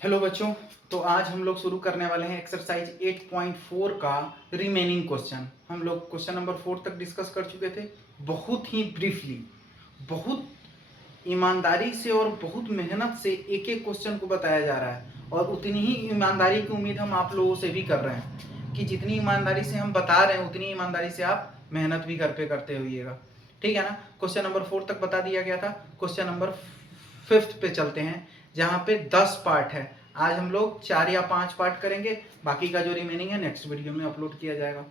Hello बच्चों। तो आज हम लोग शुरू करने वाले हैं एक्सरसाइज 8.4 का रिमेनिंग क्वेश्चन। हम लोग क्वेश्चन नंबर 4 तक डिस्कस कर चुके थे, बहुत ही ब्रीफली, बहुत ईमानदारी से और बहुत मेहनत से एक एक क्वेश्चन को बताया जा रहा है। और उतनी ही ईमानदारी की उम्मीद हम आप लोगों से भी कर रहे हैं कि जितनी ईमानदारी से हम बता रहे हैं उतनी ईमानदारी से आप मेहनत भी घर पे करते होइएगा। ठीक है ना। क्वेश्चन नंबर 4 तक बता दिया गया था। क्वेश्चन नंबर 5 पे चलते हैं, जहाँ पे 10 पार्ट है। आज हम लोग 4 या 5 पार्ट करेंगे, बाकी का जो रिमेनिंग है नेक्स्ट वीडियो में अपलोड किया जाएगा।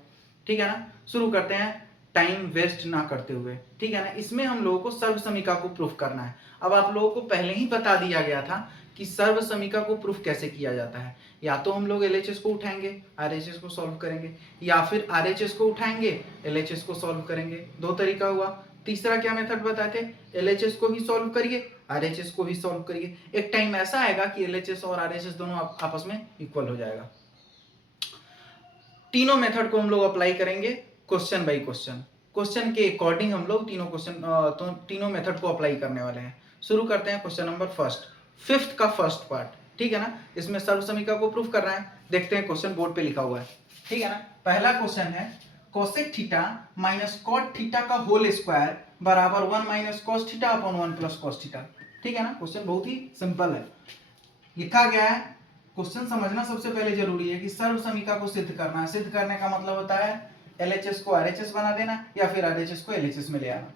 ठीक है ना। शुरू करते हैं टाइम वेस्ट ना करते हुए। ठीक है ना। इसमें हम लोगों को सर्वसमीका को प्रूफ करना है। अब आप लोगों को पहले ही बता दिया गया था कि सर्वसमीका को प्रूफ कैसे किया जाता है। या तो हम लोग एलएचएस को उठाएंगे, आरएचएस को सॉल्व करेंगे, या फिर आरएचएस को उठाएंगे, एलएचएस को सॉल्व करेंगे। दो तरीका हुआ। तीसरा क्या मेथड बताए थे? एलएचएस को भी सॉल्व करिए, आरएचएस को भी सॉल्व करिए। एक टाइम ऐसा आएगा कि एलएचएस और आरएचएस दोनों आपस में इक्वल हो जाएगा। तीनों मेथड को हम लोग अप्लाई करेंगे क्वेश्चन बाय क्वेश्चन। क्वेश्चन के अकॉर्डिंग हम लोग तीनों मेथड को अप्लाई करने वाले हैं। शुरू करते हैं क्वेश्चन नंबर फिफ्थ का फर्स्ट पार्ट। ठीक है ना। इसमें सर्वसमीका को प्रूफ कर रहा है। देखते हैं क्वेश्चन बोर्ड पे लिखा हुआ है। ठीक है ना। पहला क्वेश्चन है cosec theta minus cot theta का होल स्क्वायर बराबर 1 minus cos theta upon 1 plus cos theta. ठीक है ना। क्वेश्चन बहुत ही सिंपल है। लिखा गया है, क्वेश्चन समझना सबसे पहले जरूरी है कि सर्वसमीका को सिद्ध करना है। सिद्ध करने का मतलब होता है एलएचएस को आरएचएस बना देना या फिर आरएचएस को एलएचएस में ले आना।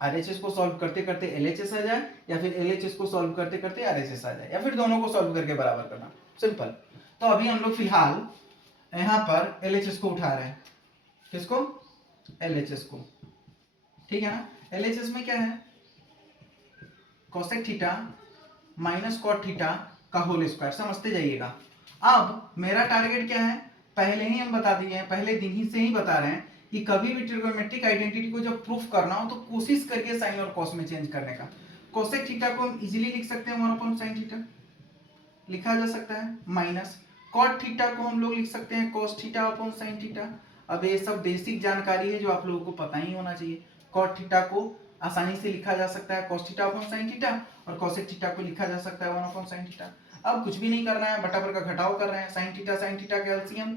आरएचएस को सॉल्व करते करते एलएचएस आ जाए, या फिर एलएचएस को सॉल्व करते करते आरएचएस आ जाए, या फिर दोनों को सॉल्व करके बराबर करना। सिंपल। तो अभी हम लोग फिलहाल यहाँ पर एलएचएस को उठा रहे हैं। किसको? एलएचएस को। ठीक है ना। एलएचएस में क्या है? Cosec theta minus cot theta का होल स्क्वायर। समझते जाइएगा। अब मेरा टारगेट क्या है? पहले ही हम बता दिए हैं, पहले दिन ही से ही बता रहे हैं कि कभी भी ट्रिगोनोमेट्रिक आइडेंटिटी को जब प्रूफ करना हो तो कोशिश करिए साइन और कॉस में चेंज करने का। कोसेक थीटा को हम इजीली लिख सकते हैं 1 अपॉन साइन थीटा, लिखा जा सकता है। माइनस कॉट थीटा को हम लोग लिख सकते हैं cos theta upon sine theta. अब ये सब बेसिक जानकारी है जो आप लोगों को पता ही होना चाहिए। कॉट थीटा को आसानी से लिखा जा सकता है cos theta upon sine theta, और कोसेक थीटा को लिखा जा सकता है 1 अपॉन साइन थीटा। अब कुछ भी नहीं करना है, बटाबर का घटाव कर रहे हैं। साइन थीटा का LCM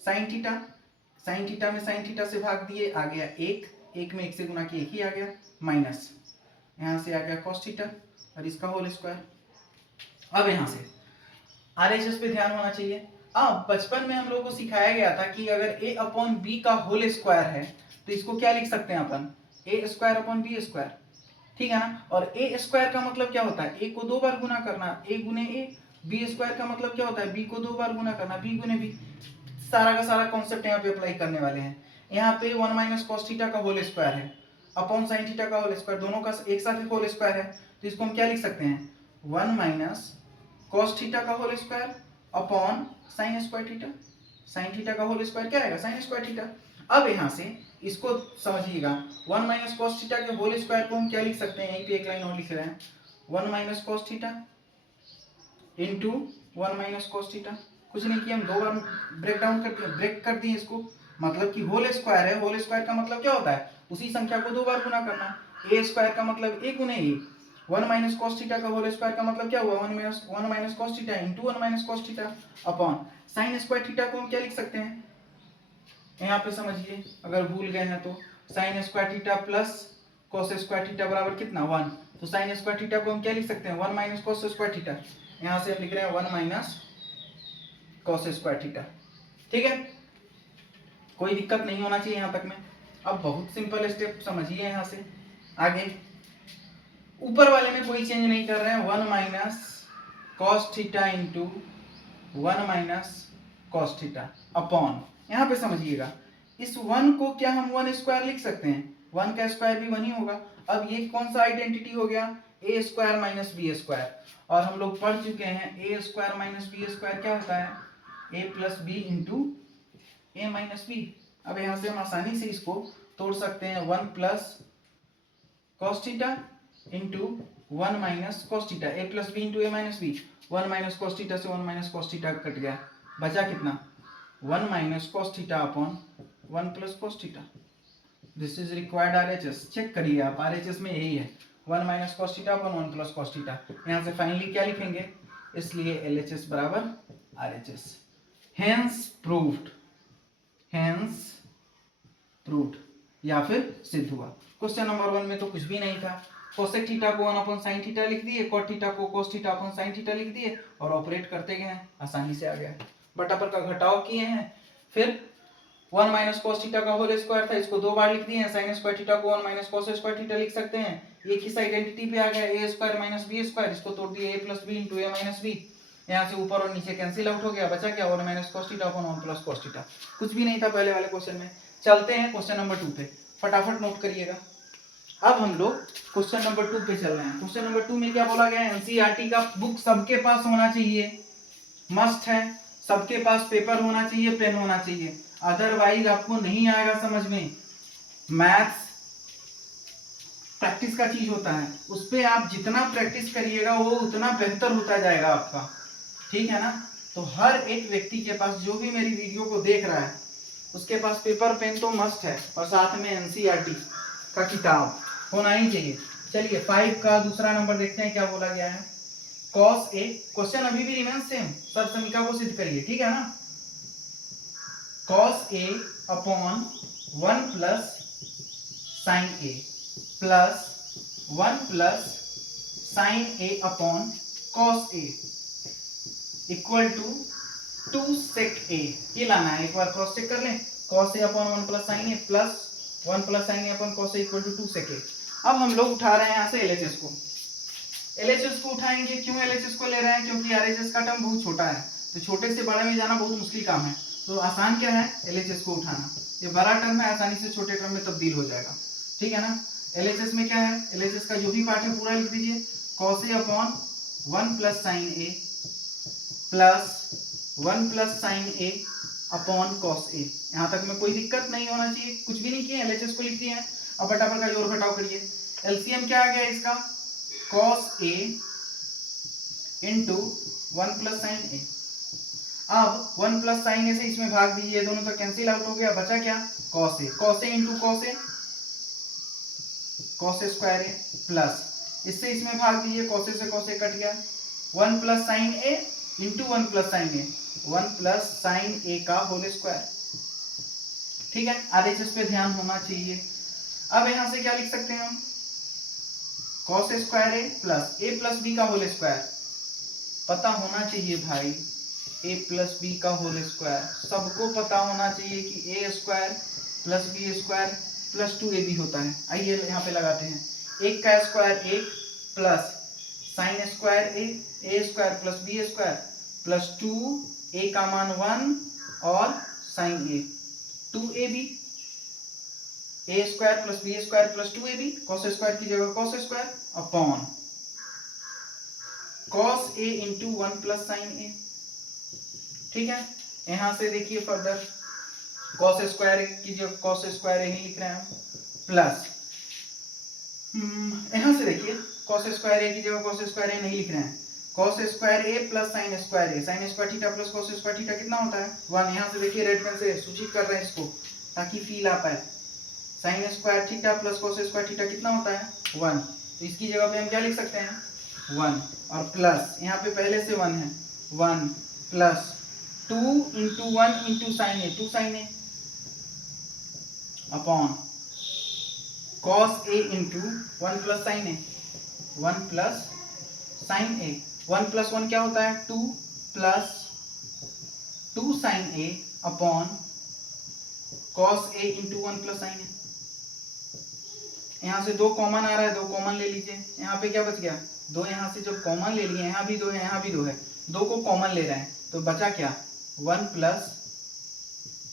sine theta, sine theta में साइन थीटा से भाग दिए, आ गया 1, 1 में 1 से गुना किया 1 ही आ गया, माइनस यहाँ से आ गया cos थीटा और इसका होल स्क्वायर। अब यहाँ से आरएचएस पे ध्यान होना चाहिए। अब बचपन में हम लोगों को सिखाया गया था कि अगर a अपॉन बी का होल स्क्वायर है तो इसको क्या लिख सकते हैं अपन? ए स्क्वायर अपॉन बी स्क्वायर। ठीक है ना। और ए स्क्वायर का मतलब क्या होता है? ए को 2 बार गुना करना, ए गुने ए। बी स्क्वायर का मतलब क्या होता है? बी को 2 बार गुना करना, बी गुने बी। सारा का सारा कॉन्सेप्ट यहाँ पे अप्लाई करने वाले हैं। यहाँ पे 1 माइनस कॉस थीटा का होल स्क्वायर है अपॉन साइन थीटा का होल स्क्वायर, दोनों का एक साथ होल स्क्वायर है, तो इसको हम क्या लिख सकते हैं? 1 माइनस कॉस थीटा का whole square upon sine square theta. Sine theta का होल स्क्वायर क्या आएगा? Sine square theta. अब यहाँ से इसको समझिएगा, 1 माइनस कॉस थीटा के होल स्क्वायर को हम क्या लिख सकते हैं? यहीं पे एक लाइन और लिख रहे हैं, 1 minus cos theta into 1 minus cos theta. कुछ नहीं किया, हम 2 बार ब्रेक कर दिए इसको। मतलब कि होल स्क्वायर है, होल स्क्वायर का मतलब क्या होता है? उसी संख्या को 2 बार गुना करना। ए स्क्वायर का मतलब ए गुने ए। 1 माइनस कॉस थीटा का होल स्क्वायर का मतलब क्या हुआ? 1 minus cos theta into 1 minus cos theta upon sine square theta को हम क्या लिख सकते हैं? यहाँ पे समझिए, अगर भूल गए हैं तो sign square theta plus cos square theta बराबर कितना? 1। तो साइन स्क्वायर थीटा को हम क्या लिख सकते हैं? 1 माइनस कॉस स्क्वायर थीटा। यहाँ से हम लिख रहे हैं 1 माइनस कॉस स्क्वायर थीटा। ठीक है, कोई दिक्कत नहीं होना चाहिए यहाँ तक में। अब बहुत सिंपल स्टेप समझिए। यहाँ से आगे ऊपर वाले में कोई चेंज नहीं कर रहे हैं, 1 minus cos theta into 1 minus cos theta upon, यहाँ पे समझिएगा, इस 1 को क्या हम 1 स्क्वायर लिख सकते हैं? 1 का स्क्वायर भी 1 ही होगा। अब ये कौन सा आइडेंटिटी हो गया? ए स्क्वायर माइनस बी स्क्वायर। और हम लोग पढ़ चुके हैं ए स्क्वायर माइनस बी स्क्वायर क्या होता है? ए plus B into A minus B. अब यहाँ से हम आसानी से इसको तोड़ सकते हैं, 1 plus cos theta into 1 minus cos theta, A plus B into A minus B. 1 minus cos theta से 1 माइनस कॉस थीटा कट गया, बचा कितना? 1 minus cos theta upon 1 plus cos theta. This is required RHS. Check करिए आप, RHS में यही है, 1 minus cos theta upon 1 plus cos theta. यहाँ से फाइनली क्या लिखेंगे? इसलिए LHS बराबर RHS। Hence proved, hence proved या फिर सिद्ध हुआ। क्वेश्चन नंबर 1 में तो कुछ भी नहीं था, कोसेक थीटा को 1/sin थीटा लिख दिए, कॉट थीटा को cos theta upon sin theta लिख दिए और ऑपरेट करते गए, आसानी से आ गया। बटा पर का घटाव किए हैं, फिर 1 माइनस कॉस थीटा का होल स्क्वायर था, इसको 2 बार लिख दिए हैं, sin स्क्वायर थीटा को 1 माइनस कॉस स्क्वायर थीटा लिख सकते हैं। एक ही आइडेंटिटी पे आ गया, a square minus b square, इसको तोड़ दिए a plus b into a minus b, यहाँ से ऊपर और नीचे कैंसिल आउट हो गया, बचा क्या 1 minus cos theta upon 1 plus cos theta. कुछ भी नहीं था पहले वाले क्वेश्चन में। चलते हैं क्वेश्चन नंबर 2 पे, फटाफट नोट करिएगा। अब हम लोग क्वेश्चन नंबर 2 पे चल रहे हैं। क्वेश्चन नंबर 2 में क्या बोला गया है, एनसीईआरटी का बुक सबके पास होना चाहिए, मस्ट है। सबके पास पेपर होना चाहिए, पेन होना चाहिए, अदरवाइज आपको नहीं आएगा समझ में। मैथ्स प्रैक्टिस का चीज होता है, उस पर आप जितना प्रैक्टिस करिएगा वो उतना बेहतर होता जाएगा आपका, ठीक है ना। तो हर एक व्यक्ति के पास, जो भी मेरी वीडियो को देख रहा है, उसके पास पेपर पेन तो मस्ट है, और साथ में एनसीईआरटी का किताब होना ही चाहिए। चलिए 5 का दूसरा नंबर देखते हैं क्या बोला गया है। cos a, क्वेश्चन अभी भी रिमेन सेम, सब समीकरण को सिद्ध करिए, ठीक है ना। cos a upon 1 plus sin a plus 1 plus sin a upon cos a equal to 2 sec a। ये लाना है, एक बार क्रॉस चेक कर लें। cos a upon 1 plus sin a plus 1 plus sin a upon cos a equal to 2 sec a। अब हम लोग उठा रहे हैं यहाँ से LHS को। LHS को उठाएंगे, क्यों LHS को ले रहे हैं, क्योंकि RHS का टर्म बहुत छोटा है, तो छोटे से बड़े में जाना बहुत मुश्किल काम है, तो आसान क्या है LHS को उठाना। ये बड़ा टर्म है, आसानी से छोटे टर्म में तब्दील हो जाएगा, ठीक है ना। LHS में क्या है, LHS का जो भी पार्ट है पूरा लिख दीजिए, cos a upon 1 plus sin a plus 1 plus sin a upon cos a। यहाँ तक में कोई दिक्कत नहीं होना चाहिए, कुछ भी नहीं किया, LHS को लिख दिए हैं। अब बटाबर का जोड़ घटाव करिए, LCM क्या आ गया इसका, cos a into 1 plus sine A. अब 1 प्लस साइन ए से इसमें भाग दीजिए, दोनों तो कैंसिल आउट हो गया, बचा क्या cos a, cos a into cos a, cos a square A, plus इससे इसमें भाग दीजिए, cos a से cos a कट गया, 1 plus sine A into 1 plus sine A, 1 plus sine ए का होल स्क्वायर, ठीक है। आरएचएस पे ध्यान होना चाहिए। अब यहां से क्या लिख सकते हैं हम, cos स्क्वायर ए प्लस बी का होल स्क्वायर, पता होना चाहिए भाई, a प्लस बी का होल स्क्वायर सबको पता होना चाहिए कि a square plus B square plus 2ab होता है। आइए यहाँ पे लगाते हैं, एक का स्क्वायर एक plus sine square a square plus B square plus 2a का मान 1 और sine a 2ab, a square plus B square plus 2ab, cos square की जगह cos square upon cos a into 1 plus sine a, ठीक है। यहां से देखिए फर्दर, cos स्क्वायर की जगह cos स्क्वायर a ही लिख रहे हैं हम, प्लस यहां से देखिए cos स्क्वायर a की जगह cos स्क्वायर a नहीं लिख रहे हैं, cos square a plus sine square a, sign square theta plus cos square theta कितना होता है 1। यहां से देखिए रेड पेन से सूचित कर रहे हैं इसको ताकि फील आ पाए, sign square theta plus cos square theta कितना होता है 1, तो इसकी जगह पे हम क्या लिख सकते हैं 1 और प्लस यहाँ पे पहले से 1 है, 1 plus 2 into 1 into sine A 2 sine A upon cos a into 1 plus sine A 1 plus sine A, 1 plus 1 क्या होता है 2 plus 2 sine A upon cos a into 1 plus sine A. यहाँ से 2 कॉमन आ रहा है, 2 कॉमन ले लीजिए, यहाँ पे क्या बच गया 2, यहाँ से जब कॉमन ले लिए, यहाँ भी 2 है यहाँ भी 2 है, 2 को कॉमन ले रहे हैं तो बचा क्या 1 plus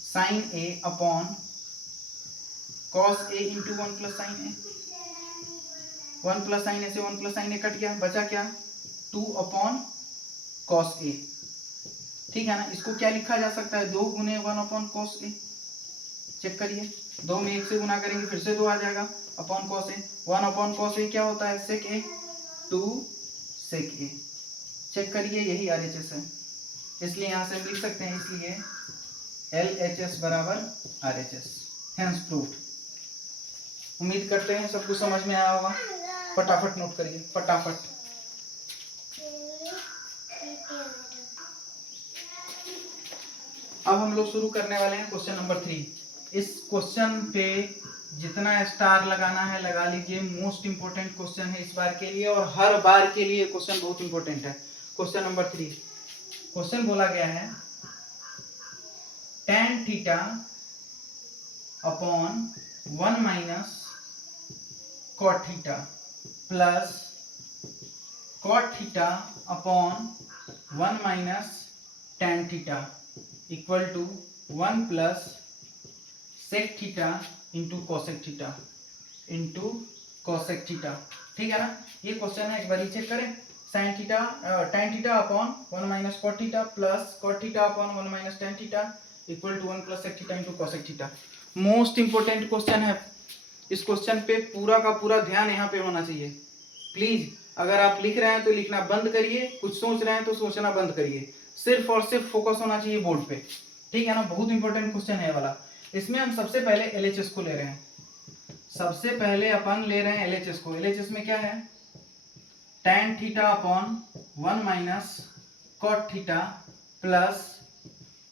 sine A upon cos a into 1 plus sine A, 1 plus sine A से 1 प्लस साइन ए कट गया, बचा क्या 2 अपॉन cos a, ठीक है ना। इसको क्या लिखा जा सकता है 2 गुने 1 अपॉन cos a, चेक करिए, 2 में 1 से गुना करेंगे फिर से 2 आ जाएगा upon cos a, 1 upon cos a क्या होता है sec a, 2 sec a, check करिए यही RHS है, इसलिए यहाँ से हम लिख सकते हैं, इसलिए LHS बराबर RHS, हेंस प्रूव्ड। उम्मीद करते हैं सब कुछ समझ में आया होगा, फटाफट नोट करिए फटाफट। अब हम लोग शुरू करने वाले हैं क्वेश्चन नंबर 3। इस क्वेश्चन पे जितना स्टार लगाना है लगा लीजिए। मोस्ट इंपोर्टेंट क्वेश्चन है इस बार के लिए और हर बार के लिए क्वेश्चन बहुत इंपोर्टेंट है। क्वेश्चन नंबर 3, क्वेश्चन बोला गया है tan theta upon 1 minus cot theta plus cot theta upon 1 minus tan theta equal to 1 plus sec theta into cosec theta into cosec theta. ठीक है ना, ये क्वेश्चन है, एक बार चेक करें। sin theta tan theta upon 1 minus cot theta plus cot theta upon 1 minus tan theta equal to 1 plus sec theta into cosec theta. Most important question है। इस क्वेश्चन पे पूरा का पूरा ध्यान यहाँ पे होना चाहिए। प्लीज अगर आप लिख रहे हैं तो लिखना बंद करिए, कुछ सोच रहे हैं तो सोचना बंद करिए, सिर्फ और सिर्फ फोकस होना चाहिए बोर्ड पे। ठीक है ना, बहुत इंपॉर्टेंट क्वेश्चन है वाला। इसमें हम सबसे पहले एलएचएस को ले रहे हैं। सबसे पहले अपन ले रहे हैं एलएचएस को। एलएचएस में क्या है, tan theta upon 1 minus cot theta plus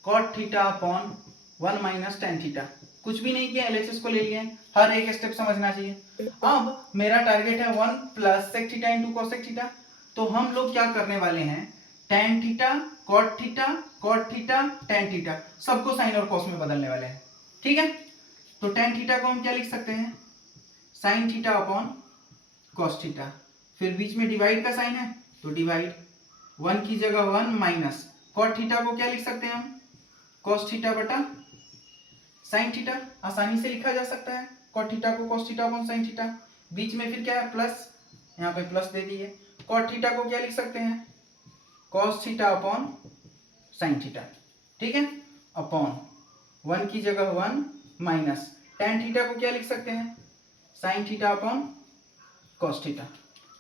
cot theta upon 1 minus tan theta. कुछ भी नहीं किया, एलएचएस को ले लिए, हर एक स्टेप समझना चाहिए। अब मेरा टारगेट है 1 plus sec theta into cosec theta. तो हम लोग क्या करने वाले हैं, tan theta cot theta tan theta सबको साइन और कॉस में बदलने वाले हैं। ठीक है, तो tan थीटा को हम क्या लिख सकते हैं, sin theta upon cos theta, फिर बीच में डिवाइड का साइन है तो डिवाइड, 1 की जगह 1 माइनस cot थीटा को क्या लिख सकते हैं हम, cos थीटा बटा sin थीटा, आसानी से लिखा जा सकता है cot थीटा को cos theta upon sin theta. बीच में फिर क्या है प्लस, यहाँ पे प्लस दे दिए। cot थीटा को क्या लिख सकते हैं, cos theta upon sin theta. ठीक है, अपॉन 1 की जगह 1 माइनस tan थीटा को क्या लिख सकते हैं, sin theta upon cos theta.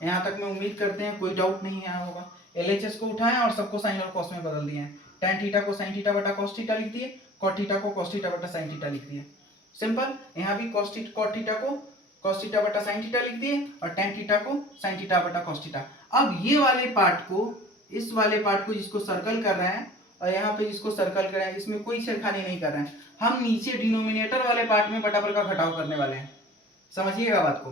यहाँ तक मैं उम्मीद करते हैं कोई डाउट नहीं आया होगा। एलएचएस को उठाएं और सबको साइन और कॉस में बदल दिए हैं। tan थीटा को sin थीटा बटा cos थीटा लिख दिए, cot थीटा को cos थीटा बटा sin थीटा लिख दिए। सिंपल, यहाँ भी cot थीटा को cos थीटा बटा sin थीटा लिख दिए और tan थीटा को sin थीटा बटा cos थीटा। अब ये वाले पार्ट को, इस वाले पार्ट को जिसको सर्कल कर रहे हैं और यहाँ पे जिसको सर्कल कर रहे हैं, इसमें कोई छेड़खानी नहीं कर रहे हैं। हम नीचे डिनोमिनेटर वाले पार्ट में बराबर का घटाव करने वाले हैं, समझिएगा बात को।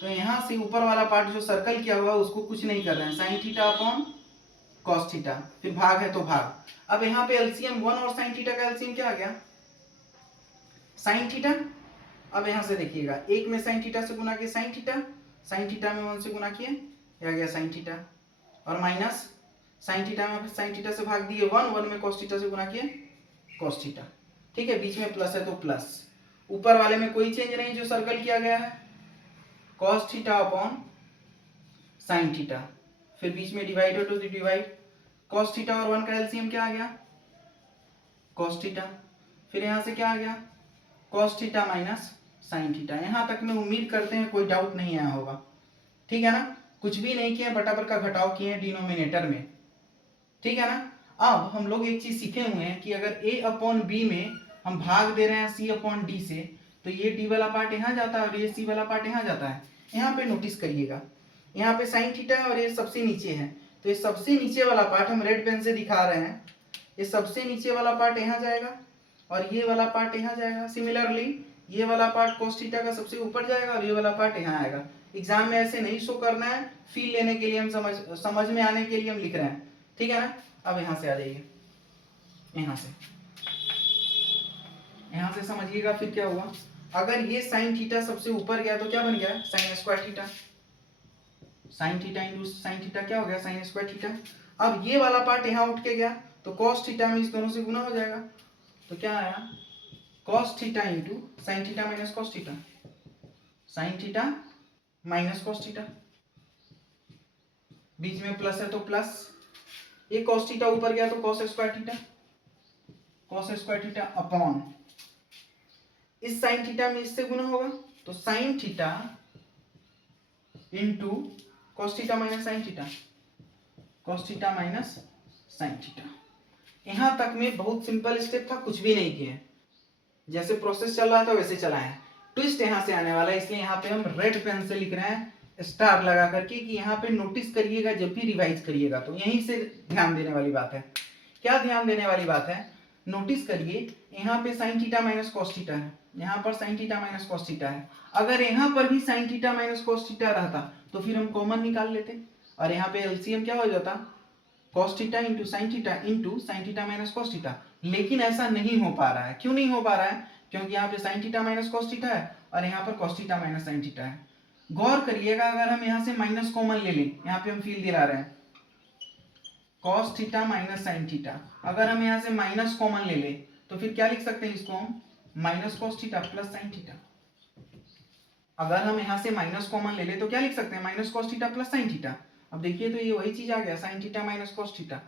तो यहाँ से ऊपर वाला पार्ट जो सर्कल किया हुआ है उसको कुछ नहीं कर रहे हैं, sin theta upon cos theta, फिर भाग है तो भाग। अब यहाँ पे एलसीएम 1 और sin थीटा का एलसीएम क्या आ गया, sin थीटा। अब यहाँ से देखिएगा, एक में sin थीटा से गुना किए sin थीटा में 1 से गुना किए, आ गया sin थीटा, और माइनस sin थीटा में sin थीटा से भाग दिए 1 में cos थीटा से गुना किए cos थीटा। ठीक है, बीच में प्लस है तो प्लस, ऊपर वाले में कोई चेंज नहीं जो सर्कल किया गया है, cos theta upon sin theta, फिर बीच में डिवाइड हो तो डिवाइड, cos थीटा और 1 का एलसीएम क्या आ गया, cos थीटा, फिर यहाँ से क्या आ गया cos theta minus sin theta. यहाँ तक में उम्मीद करते हैं कोई डाउट नहीं आया होगा। ठीक है ना, कुछ भी नहीं किया, बराबर का घटाव किए डिनोमिनेटर में। ठीक है ना, अब हम लोग एक चीज सीखे हुए हैं कि अगर a अपॉन बी में हम भाग दे रहे हैं c अपॉन डी से, तो ये d वाला पार्ट यहाँ जाता है और ये c वाला पार्ट यहाँ जाता है। यहाँ पे नोटिस करिएगा, यहाँ पे sin थीटा है और ये सबसे नीचे है, तो ये सबसे नीचे वाला पार्ट हम रेड पेन से दिखा रहे हैं, ये सबसे नीचे वाला पार्ट यहाँ जाएगा और ये वाला पार्ट यहाँ जाएगा। सिमिलरली ये वाला पार्ट cos थीटा का सबसे ऊपर जाएगा और ये वाला पार्ट यहाँ आएगा। एग्जाम में ऐसे नहीं शो करना है, फील लेने के लिए हम समझ में आने के लिए हम लिख रहे हैं। ठीक है ना, अब यहाँ से आ जाइए, यहाँ से समझिएगा फिर क्या हुआ। अगर ये sin थीटा सबसे ऊपर गया तो क्या बन गया, sin square theta, sin theta into sin theta क्या हो गया, sin स्क्वायर थीटा। अब ये वाला पार्ट यहाँ उठ के गया तो cos थीटा में इस दोनों से गुना हो जाएगा, तो क्या आया cos theta into sin theta minus cos theta, sin theta minus cos theta, बीच में प्लस है तो प्लस, ये cos थीटा ऊपर गया तो cos स्क्वायर थीटा अपॉन इस sin थीटा में इससे गुना होगा तो sin theta into cos theta minus sin theta, cos theta minus sin theta. यहां तक में बहुत सिंपल स्टेप था, कुछ भी नहीं किए, जैसे प्रोसेस चल रहा था वैसे चलाए हैं। ट्विस्ट यहां से आने वाला है, इसलिए यहाँ पे हम रेड पेन से लिख रहे हैं स्टार लगा करके कि यहाँ पे नोटिस करिएगा जब भी रिवाइज करिएगा तो यहीं से ध्यान देने वाली बात है। क्या ध्यान देने वाली बात है, नोटिस करिए यहाँ पे sign theta minus cos theta है, यहाँ पर sign theta minus cos theta है। अगर यहाँ पर भी sign theta minus cos theta रहता तो फिर हम कॉमन निकाल लेते और यहाँ पे एलसीएम क्या हो जाता, cos theta into sine theta minus cos theta. लेकिन ऐसा नहीं हो पा रहा है। क्यों नहीं हो पा रहा है, क्योंकि यहाँ पे sign theta minus cos theta है और यहाँ पर cos theta minus sine theta है। गौर करिएगा, अगर हम यहाँ से माइनस कॉमन ले लें, यहाँ पे हम फील दिला रहे हैं cos theta minus sine theta, अगर हम यहाँ से माइनस कॉमन ले लें तो फिर क्या लिख सकते हैं इसको हम, minus cos theta plus sine theta. अगर हम यहाँ से माइनस कॉमन ले लें तो क्या लिख सकते हैं, minus cos theta plus sine theta. अब देखिए तो ये वही चीज आ गया, sine theta minus cos theta.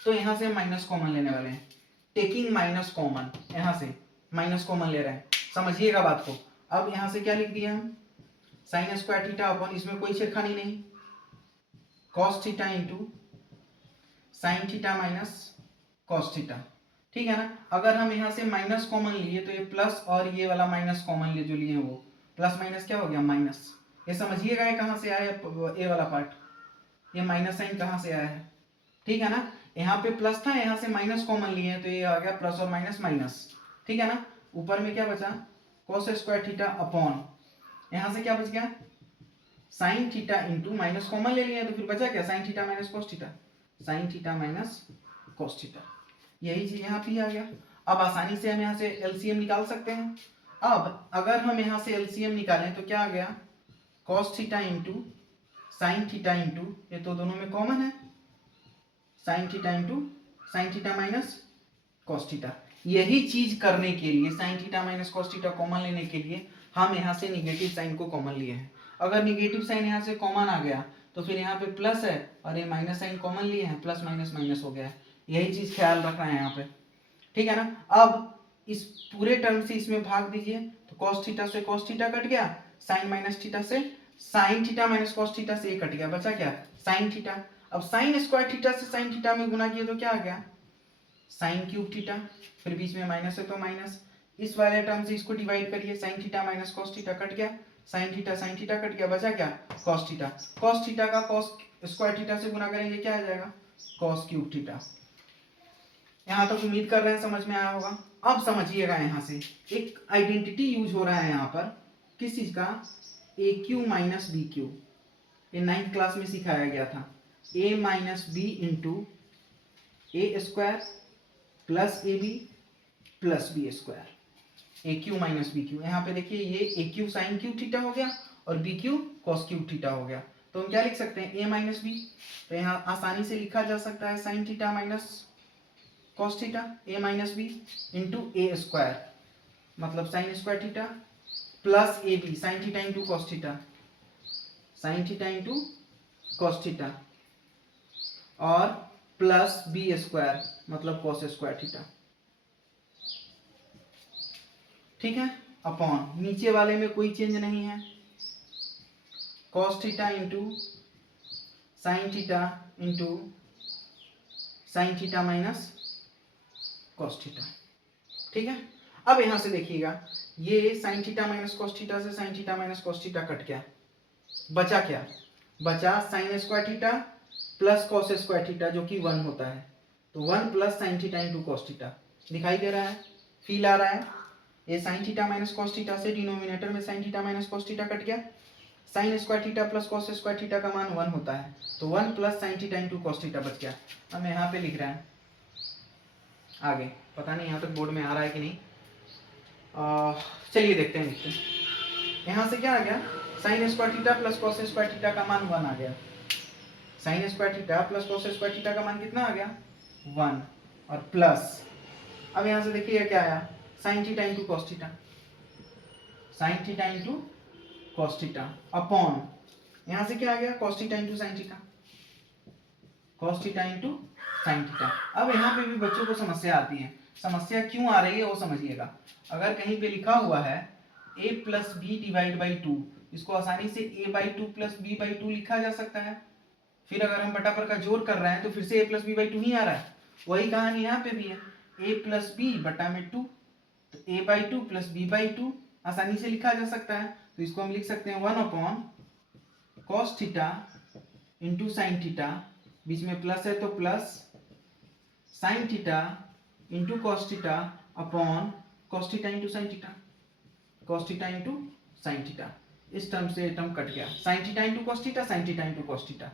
तो यहाँ से माइनस कॉमन लेने वाले हैं, टेकिंग माइनस कॉमन, यहाँ से माइनस कॉमन ले रहे हैं, समझिएगा बात को। अब यहाँ से क्या लिख दिया हम, साइन स्क्वायर थीटा अपन, इसमें कोई छेड़खानी नहीं, cos theta into sine theta minus cos theta, ठीक है ना। अगर हम यहाँ से माइनस कॉमन लिए तो ये प्लस और ये वाला माइनस कॉमन लिए जो लिए हैं वो प्लस माइनस क्या हो गया, माइनस। ये समझिएगा ये कहाँ से आया, ये वाला पार्ट, ये माइनस साइन कहाँ से आया है, ठीक है ना। यहाँ पे प्लस था, यहाँ से माइनस कॉमन लिए हैं तो ये आ गया प्लस और माइनस माइनस, ठीक है ना। ऊपर में क्या बचा, कॉस स्क्वायर थीटा अपॉन, यहाँ से क्या बच गया, sine theta into minus common ले लिया तो फिर बचा क्या, sign theta minus cos theta, sine theta minus cos theta. यही चीज यहाँ पे आ गया। अब आसानी से हम यहाँ से एलसीएम निकाल सकते हैं। अब अगर हम यहाँ से एलसीएम निकालें तो क्या आ गया, cos theta into sine theta into, ये तो दोनों में कॉमन है, sine theta into sine theta minus cos theta. यही चीज करने के लिए, sign theta minus cos theta common लेने के लिए हम यहाँ से निगेटिव साइन को कॉमन लिए हैं। अगर निगेटिव साइन यहाँ से कॉमन आ गया तो फिर यहाँ पे प्लस है और ये माइनस साइन कॉमन लिए हैं, प्लस माइनस माइनस हो गया है। यही चीज ख्याल रखना है यहाँ पे, ठीक है ना। अब इस पूरे टर्म से इसमें भाग दीजिए तो कॉस थीटा से कॉस थीटा कट गया, साइन माइनस थीटा से sine theta minus cos theta से ये कट गया, बचा क्या, साइन थीटा। अब साइन स्क्वायर थीटा से साइन थीटा में गुना किया तो क्या आ गया, साइन क्यूब थीटा, फिर बीच में माइनस है तो माइनस, इस वाले टर्म से इसको डिवाइड करिए, sign theta minus cos theta cut गया, साइन थीटा कट गया, बचा क्या, कॉस थीटा। कॉस थीटा का कॉस स्क्वायर थीटा से गुना करेंगे क्या आ जाएगा, कॉस क्यूब थीटा। यहाँ तक उम्मीद कर रहे हैं समझ में आया होगा। अब समझिएगा, यहाँ से एक आइडेंटिटी यूज हो रहा है यहाँ पर, किस चीज का, a cube minus b cube. ये 9th क्लास में सिखाया गया था, a minus B into A square plus A b plus B square, a cube minus b cube. यहाँ पे देखिए ये a cube sine cube theta हो गया और b cube cos cube theta हो गया। तो हम क्या लिख सकते हैं, a माइनस बी, तो यहाँ आसानी से लिखा जा सकता है sine theta minus cos theta, a minus B into A square, मतलब साइन स्क्वायर थीटा प्लस ए B sine theta into cos theta, sine theta into cos theta और प्लस बी स्क्वायर मतलब कॉस स्क्वायर थीटा, ठीक है। Upon नीचे वाले में कोई change नहीं है, cos theta into sine theta minus cos theta, ठीक है। अब यहां से देखिएगा, ये sine theta minus cos theta से sine theta minus cos theta cut गया, बचा क्या, बचा sine square theta plus cos square theta जो कि 1 होता है। तो 1 plus sine theta into cos theta, दिखाई दे रहा है, फील आ रहा है। ये sine theta minus cos theta से डिनोमिनेटर में sine theta minus cos theta cut गया, sine square theta plus cos square theta का मान 1 होता है, तो 1 plus sine theta into cos theta बच गया। हम यहाँ पे लिख रहे हैं आगे, पता नहीं यहाँ तक बोर्ड में आ रहा है कि नहीं, चलिए देखते हैं, लिखते हैं। यहाँ से क्या आ गया, sine square theta plus cos square theta का मान 1 आ गया, sine square theta plus cos square theta का मान कितना आ गया, 1 और प्लस, अब यहाँ से देखिए क्या आया, sign theta into cos theta, sine theta into cos theta upon, यहाँ से क्या आ गया, cos theta into sine theta, cos theta into sine theta. अब यहाँ पे भी बच्चों को समस्या आती है, समस्या क्यों आ रही है वो समझिएगा। अगर कहीं पे लिखा हुआ है a plus b divide by 2, इसको आसानी से a by 2 plus b by 2 लिखा जा सकता है। फिर अगर हम बटा पर का जोड़ कर रहे हैं तो फिर से a प्लस बी बाई 2 ही आ रहा है, वही कहानी यहाँ पे भी है, a प्लस बी बटा में 2, तो a by 2 plus b by 2 आसानी से लिखा जा सकता है। तो इसको हम लिख सकते हैं 1 upon cos theta into sine theta, बीच में प्लस है तो plus sine theta into cos theta upon cos theta into sine theta, cos theta into sine theta. इस टर्म से टर्म कट गया, sine theta into cos theta, sine theta into cos theta.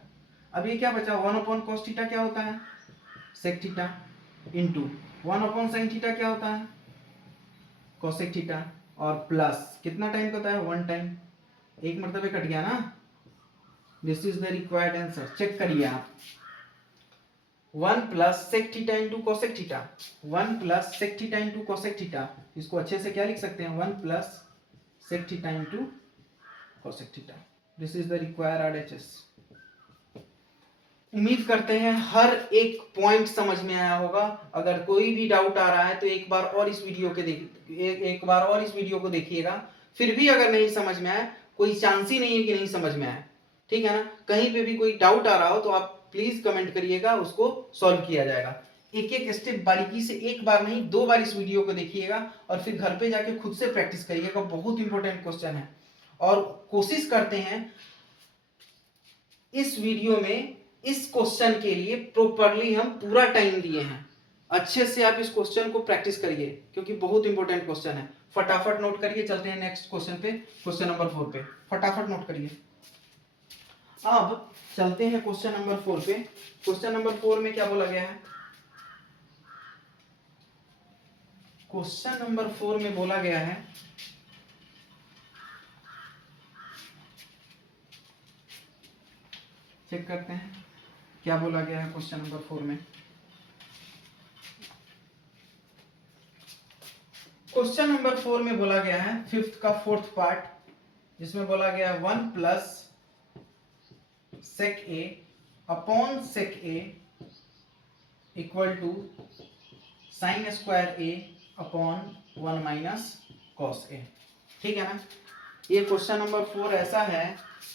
अब ये क्या बचा, 1 upon cos theta क्या होता है, sec theta, into 1 upon sine theta क्या होता है, कोसेक थीटा, और प्लस कितना टाइम का होता है, 1 टाइम, एक मरतबे कट गया ना। This is the required answer, check करिए आप। 1 plus sec theta into cosec theta, 1 plus sec theta into cosec theta, इसको अच्छे से क्या लिख सकते हैं, 1 plus sec theta into cosec theta. This is the required RHS। उम्मीद करते हैं हर एक पॉइंट समझ में आया होगा। अगर कोई भी डाउट आ रहा है तो एक बार और इस वीडियो के एक बार और इस वीडियो को देखिएगा। फिर भी अगर नहीं समझ में आया, कोई चांस ही नहीं है कि नहीं समझ में आया, ठीक है ना। कहीं पे भी कोई डाउट आ रहा हो तो आप प्लीज कमेंट करिएगा, उसको सॉल्व किया जाएगा। एक एक स्टेप बारीकी से एक बार नहीं 2 बार इस वीडियो को देखिएगा और फिर घर पे जाके खुद से प्रैक्टिस करिएगा। बहुत इंपॉर्टेंट क्वेश्चन है और कोशिश करते हैं इस वीडियो में इस क्वेश्चन के लिए प्रॉपरली हम पूरा टाइम दिए हैं। अच्छे से आप इस क्वेश्चन को प्रैक्टिस करिए क्योंकि बहुत इंपॉर्टेंट क्वेश्चन है। फटाफट नोट करिए, चलते हैं नेक्स्ट क्वेश्चन पे, क्वेश्चन नंबर 4 पे। फटाफट नोट करिए। अब चलते हैं क्वेश्चन नंबर 4 पे। क्वेश्चन नंबर 4 में क्या बोला गया है, क्वेश्चन नंबर 4 में बोला गया है चेक करते हैं क्या बोला गया है क्वेश्चन नंबर 4 में। क्वेश्चन नंबर 4 में बोला गया है 5th का 4th पार्ट, जिसमें बोला गया है 1 plus sec A upon sec A equal to sine square A upon 1 minus cos A. ठीक है ना। ये क्वेश्चन नंबर 4 ऐसा है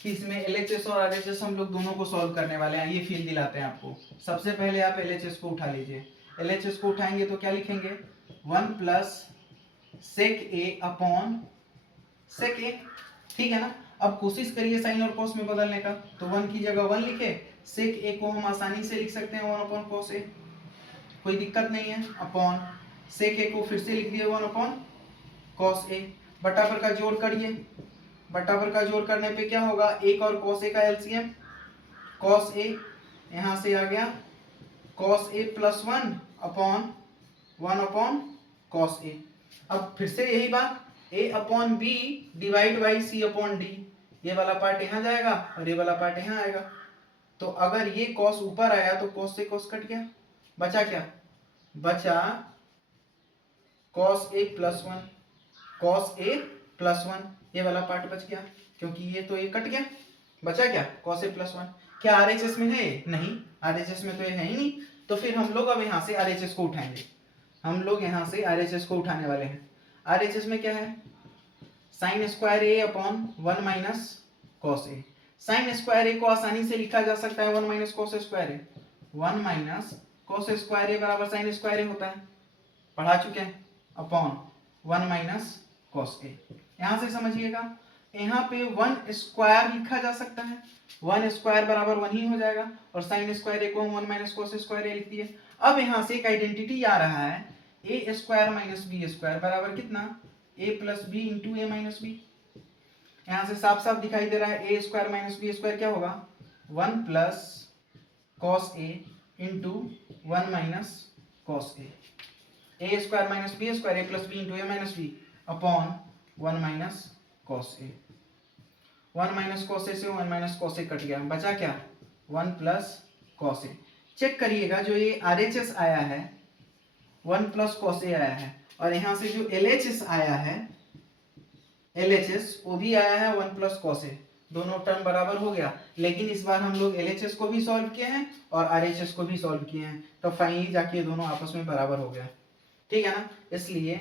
कि इसमें LHS और RHS हम लोग दोनों को सॉल्व करने वाले हैं। ये फील दिलाते हैं आपको। सबसे पहले आप LHS को उठा लीजिए। LHS को उठाएंगे तो क्या लिखेंगे, 1 plus sec A upon sec ए। ठीक है ना। अब कोशिश करिए साइन और कॉस में बदलने का, तो 1 की जगह 1 लिखे, सेक ए को हम आसानी से लिख सकते हैं 1 अपॉन कॉस ए, कोई दिक्कत नहीं है। अपॉन सेक ए को फिर से लिख दिए 1 अपॉन कॉस ए। बटाबर का जोड़ करिए, बटाबर का जोड़ करने पे क्या होगा, एक और कॉस ए का एलसीएम कॉस ए, यहां से आ गया cos a plus 1 upon 1 upon cos a. अब फिर से यही बात, a upon b divide by c upon d, ये वाला पार्ट यहाँ जाएगा और ये वाला पार्ट यहाँ आएगा। तो अगर ये कॉस ऊपर आया तो कॉस से कॉस कट गया, बचा क्या, बचा cos a plus 1, cos a plus 1, ये वाला पार्ट बच गया क्योंकि ये तो ये कट गया, बचा क्या कॉस ए प्लस 1। क्या RHS में है, नहीं RHS में तो ये है ही नहीं। तो फिर हम लोग अब यहाँ से RHS को उठाएंगे, हम लोग यहाँ से RHS को उठाने वाले हैं। RHS में क्या है, sign square A upon 1 minus cos A. Sign square ए को आसानी से लिखा जा सकता है 1 माइनस कॉस स्क्वायर ए, 1 माइनस कॉस स्क्वायर ए बराबर साइन स्क्वायर ए होता है, पढ़ा चुके हैं, अपॉन 1 माइनस कॉस ए। यहां से समझिएगा, यहाँ पे 1 स्क्वायर लिखा जा सकता है, 1 स्क्वायर बराबर 1 ही हो जाएगा और साइन स्क्वायर ए को हम 1 माइनस कॉस स्क्वायर ए लिख दिए। अब यहाँ से एक आइडेंटिटी आ रहा है, A square minus B square बराबर कितना, A plus B into A minus B. यहां से साफ साफ दिखाई दे रहा है A square minus B square क्या होगा, 1 plus cos A into 1 minus cos A square minus B square A plus B into A minus B upon 1 minus cos A. 1 minus cos A से 1 माइनस कॉस ए cut गया, बचा क्या 1 plus cos ए। Check करिएगा जो ये RHS आया है 1 plus cos ए आया है और यहाँ से जो LHS आया है LHS वो भी आया है 1 प्लस कॉस ए, दोनों टर्म बराबर हो गया। लेकिन इस बार हम लोग LHS को भी सॉल्व किए हैं और RHS को भी सॉल्व किए हैं, तो फाइनली जाके दोनों आपस में बराबर हो गया। ठीक है ना, इसलिए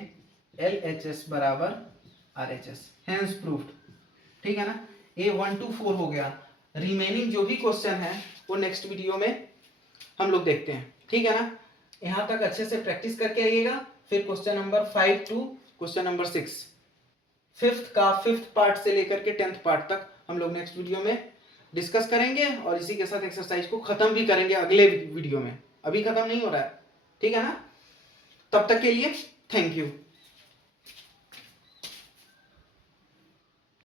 LHS बराबर RHS, हेंस प्रूव्ड। ठीक है ना, ये 1 to 4 हो गया। रिमेनिंग जो भी क्वेश्चन है वो नेक्स्ट वीडियो में हम लोग देखते हैं। ठीक है ना, यहाँ तक अच्छे से प्रैक्टिस करके आइएगा। फिर question number 5 to question number 6, 5th का 5th पार्ट से लेकर के 10th पार्ट तक हम लोग नेक्स्ट वीडियो में डिस्कस करेंगे और इसी के साथ एक्सरसाइज को खत्म भी करेंगे अगले वीडियो में, अभी खत्म नहीं हो रहा है, ठीक है ना। तब तक के लिए थैंक यू।